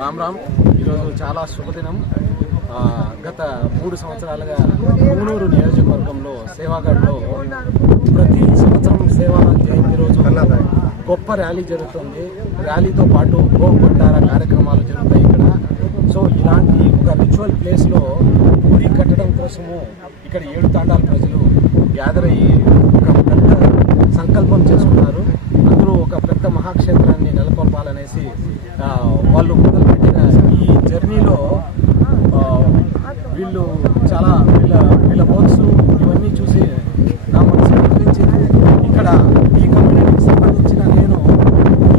రామ్ రామ్. ఈరోజు చాలా శుభదినం. గత 3 సంవత్సరాలుగా మునుగోడు నియోజకవర్గంలో సేవాగఢ్లో ప్రతి సంవత్సరం సేవా జయంతి రోజు గొప్ప ర్యాలీ జరుగుతుంది. ర్యాలీతో పాటు గోపంటార కార్యక్రమాలు జరుగుతాయి ఇక్కడ. సో ఇలాంటి ఒక రిచువల్ ప్లేస్లో గుడి కట్టడం కోసము ఇక్కడ 7 తాండాల ప్రజలు గ్యాదర్ అయ్యి ఒక పెద్ద సంకల్పం చేసుకున్నారు. అందరూ ఒక పెద్ద మహాక్షేత్రాన్ని నెలకొల్పాలనేసి వాళ్ళు మొదలుపెట్టిన ఈ జర్నీలో వీళ్ళు చాలా వీళ్ళ వర్క్స్ ఇవన్నీ చూసి నా మనసు అనిపించింది. ఇక్కడ ఈ కమ్యూనిటీకి సంబంధించిన నేను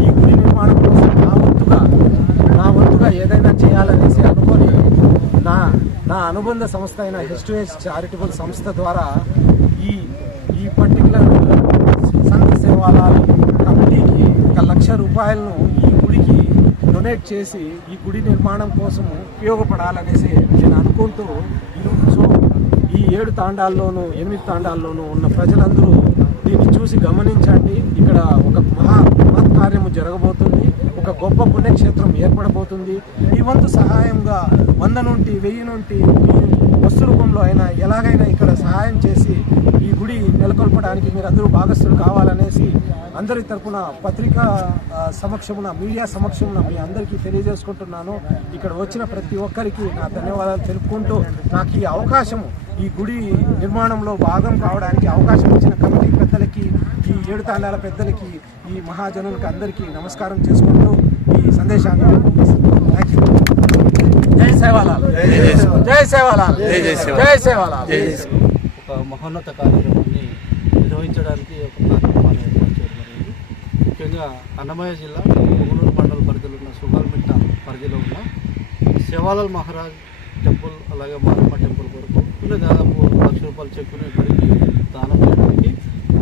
ఈ గుడి నిర్మాణం కోసం నా వంతుగా ఏదైనా చేయాలనేసి అనుకొని నా అనుబంధ సంస్థ అయిన H2H చారిటబుల్ సంస్థ ద్వారా ఈ పర్టికులర్ సంఘ సేవాలాల్ కమిటీకి 1,00,000 రూపాయలను ఈ గుడికి డొనేట్ చేసి ఈ గుడి నిర్మాణం కోసం ఉపయోగపడాలనేసి నేను అనుకుంటూ, సో ఈ 7 తాండాల్లోనూ 8 తాండాల్లోనూ ఉన్న ప్రజలందరూ దీన్ని చూసి గమనించండి. ఇక్కడ ఒక మహత్కార్యము జరగబోతుంది. ఒక గొప్ప పుణ్యక్షేత్రం ఏర్పడబోతుంది. ఈ వంతు సహాయంగా 100 నుండి 1000 నుండి వస్తు రూపంలో అయినా ఎలాగైనా ఇక్కడ సహాయం చేసి ఈ గుడి నెలకొల్పడానికి మీరందరూ భాగస్థులు కావాలనేసి అందరి తరపున పత్రికా సమక్షమున, మీడియా సమక్షమున మీ అందరికీ తెలియజేసుకుంటున్నాను. ఇక్కడ వచ్చిన ప్రతి ఒక్కరికి నా ధన్యవాదాలు తెలుపుకుంటూ, నాకు ఈ అవకాశము ఈ గుడి నిర్మాణంలో భాగం కావడానికి అవకాశం ఇచ్చిన కమిటీ పెద్దలకి, ఈ 7 తాండాల పెద్దలకి, ఈ మహాజనులకి అందరికీ నమస్కారం చేసుకుంటూ ఈ సందేశాన్ని థ్యాంక్ యూ. జై సేవాలాల్, జై సేవాలాల్, జై సేవాలాల్. ఒక మహోన్నత కార్యక్రమాన్ని నిర్వహించడానికి ఒక కార్యక్రమాన్ని ఏర్పాటు చేయడం జరిగింది. ముఖ్యంగా అన్నమయ్య జిల్లా మునుగోడు మండల పరిధిలో ఉన్న సుగాల్మిట్ట పరిధిలో ఉన్న సేవాలాల్ మహారాజ్ టెంపుల్, అలాగే మారమ్మ టెంపుల్ కొరకు దాదాపు 1,00,000 రూపాయల చెక్కుని గుడికి దానం చేయడానికి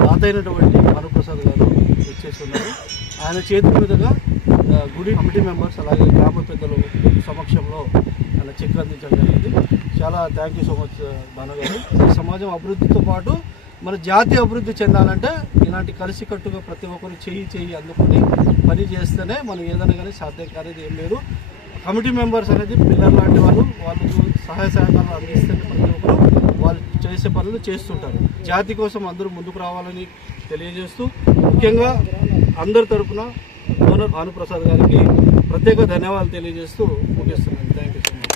దాతైనటువంటి భానుప్రసాద్ గారు వచ్చేసి ఉన్నారు. ఆయన చేతి మీదుగా గుడి కమిటీ మెంబర్స్ అలాగే గ్రామ పెద్దలు సమక్షంలో ఆయన చెక్ అందించడం జరిగింది. చాలా thank you so much Bhanu గారు. సమాజం అభివృద్ధితో పాటు మన జాతి అభివృద్ధి చెందాలంటే ఇలాంటి కలిసికట్టుగా ప్రతి ఒక్కరు చెయ్యి అందుకుని పని చేస్తేనే మనం ఏదైనా కానీ సాధ్యం కానిది ఏం లేదు. కమిటీ మెంబర్స్ అనేది పిల్లలు లాంటి వాళ్ళకు సహాయ సహకారాలు అందిస్తే ప్రతి ఒక్కరు వాళ్ళు చేసే పనులు చేస్తుంటారు. జాతి కోసం అందరూ ముందుకు రావాలని తెలియజేస్తూ, ముఖ్యంగా అందరి తరఫున డోనర్ భానుప్రసాద్ గారికి ప్రత్యేక ధన్యవాదాలు తెలియజేస్తూ ముగిస్తున్నాను. Thank you so much.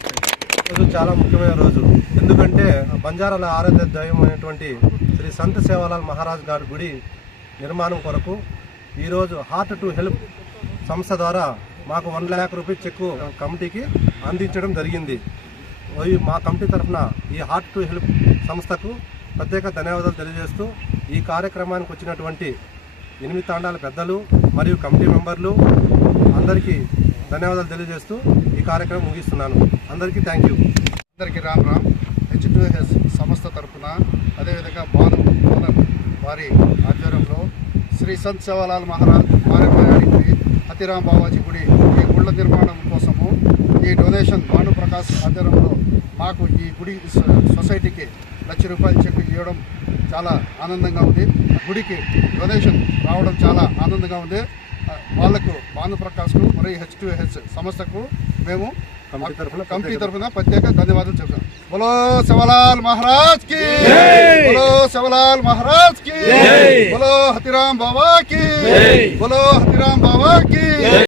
ఈరోజు చాలా ముఖ్యమైన రోజు. ఎందుకంటే బంజారాల ఆరాధ్య దైవం అయినటువంటి శ్రీ సంత్ సేవాలాల్ మహారాజ్ గారి గుడి నిర్మాణం కొరకు ఈరోజు హార్ట్ టు హెల్ప్ సంస్థ ద్వారా మాకు 1,00,000 రూపాయల చెక్కు కమిటీకి అందించడం జరిగింది. మా కమిటీ తరఫున ఈ హార్ట్ టు హెల్ప్ సంస్థకు ప్రత్యేక ధన్యవాదాలు తెలియజేస్తూ, ఈ కార్యక్రమానికి వచ్చినటువంటి 8 తాండాల పెద్దలు మరియు కమిటీ మెంబర్లు అందరికీ ధన్యవాదాలు తెలియజేస్తూ ఈ కార్యక్రమం ముగిస్తున్నాను. అందరికీ థ్యాంక్ యూ. అందరికీ రామ్ రామ్. H2H సంస్థ తరఫున అదేవిధంగా భాను వారి ఆధ్వర్యంలో శ్రీ సంత్ సేవాలాల్ మహారాజ్ మారేమాయాడి గుడి, హతిరామ్ బావాజీ గుడి, ఈ గుళ్ళ నిర్మాణం కోసము ఈ డొనేషన్ భానుప్రకాష్ ఆధ్వర్యంలో మాకు ఈ గుడి సొసైటీకి 1,00,000 రూపాయల చెక్ ఇవ్వడం చాలా ఆనందంగా ఉంది. గుడికి డొనేషన్ రావడం చాలా ఆనందంగా ఉంది. వాళ్లకు భానుప్రకాష్కు మరియు H2H సంస్థకు మేము కమిటీ తరఫున ప్రత్యేక ధన్యవాదాలు చెప్తాం. బోలో సేవాలాల్ మహారాజ్ కి, బోలో సేవాలాల్ మహారాజ్ కి, బోలో హతిరామ్ బాబా కి, బోలో హతిరామ్ బాబా కి.